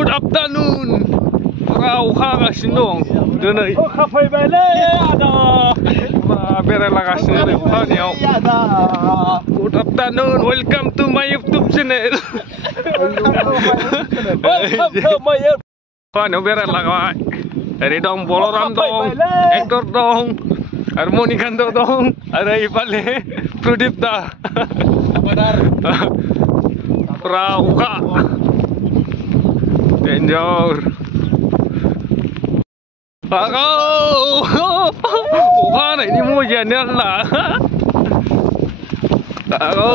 Good afternoon. Aukha hagasino dong. Donai. Aukha faibaile ada. Beralagasino dong. Khaniau. Good afternoon. Welcome to my YouTube channel. Welcome to my YouTube. Khaniau beralaga. Dari dong Boloram dong. Ektor dong. Harmonikanto dong. Ada ipale. Pradipta. Benar. Aukha. Danger. Ako! Aukha này đi mua về nên là ako!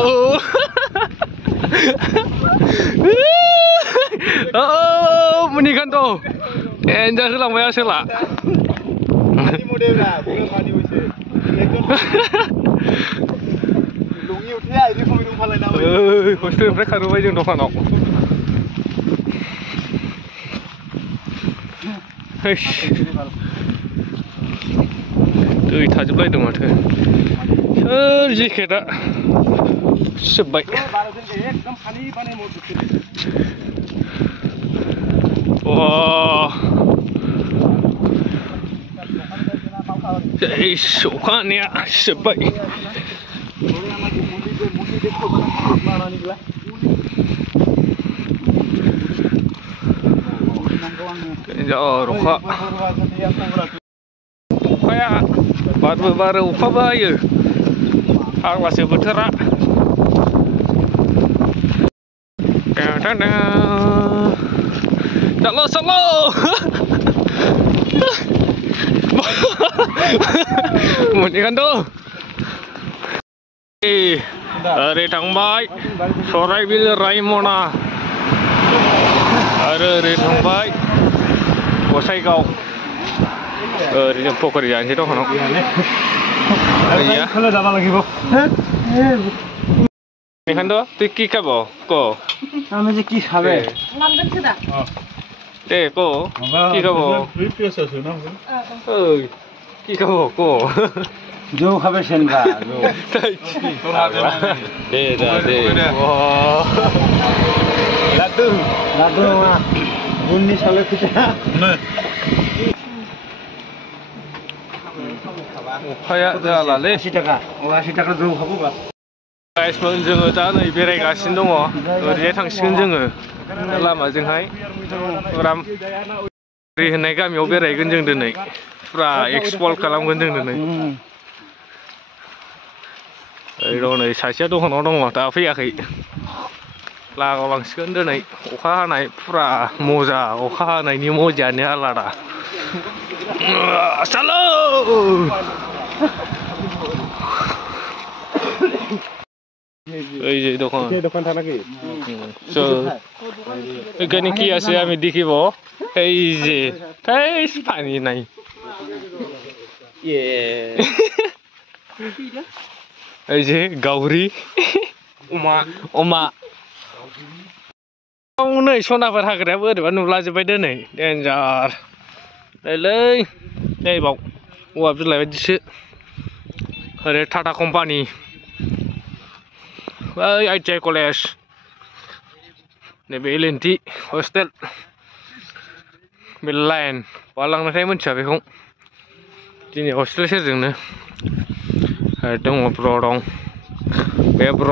Munikanto. Danger lang maya sila. Ini model lah, bukan pani wise. Lungi utia ini kami dong palai nama. Hostel mereka rumah jeung dokanok. दै थाजोबलायदों माथो सोर जेकेटआ जोब्बाय अखा हानाया जोब्बाय अखाया बारबो बारो अखाबो हायो फाग्लासो बोथोरा Salo salo Munikanto ओरै थांबाय सराइबिल रायमना आरो ओरै थांबाय गसाइगाव ओरैनो पकरि जानोसै दखानाव iya kalau dapat lagi bo Munikanto তুই কি খাব ক আমি যে কি খাবে নাম দেখছ দা দে ক কি খাব প্রিভিয়াস আছে না ওই কি খাব ক जो खाবে সেনবা जो দে দা দে লাড্ডু লাড্ডু না বুন্নি সালে পিঠা না अखाया जालालै 80 टाका 80 टाका जौ खाबो बा गाइसमोन जोङो दा नै बेरायगासिनो दङ ओरैजाय थांसिगोन जोङो लामाजोंहाय उराम रि होननाय गामियाव बेरायगोन जों दिनै फुरा एक्सप्लर खालामगोन जों दिनै ओरै दं नै सासेया दखानाव दङ दा फैयाखै लागाव लांसिगोन दिनै अखा हानाय फुरा मजा अखा हानायनि मजायानो आलादा सालो এই যে দোকান দোকান থানা কি সো এখানে কি আছে আমি দেখিব এই যে তেইশ পানি নাই এই যে গাউরি अमा नै सनाफोर हाग्रायाबो ओरैबा नुलाजोब्बाय दिनै डेन्जार नैलै नैबाव औवा बिलाइ बायदिसो ओरै टाटा कम्पानि बै ITI कलेज नैबे एलएनटि हस्टेल बे लाइन बहा लांनायथाय मिथिया बेखौ दिनै हस्टेल सेरजोंनो दङ ब्र दं बे ब्र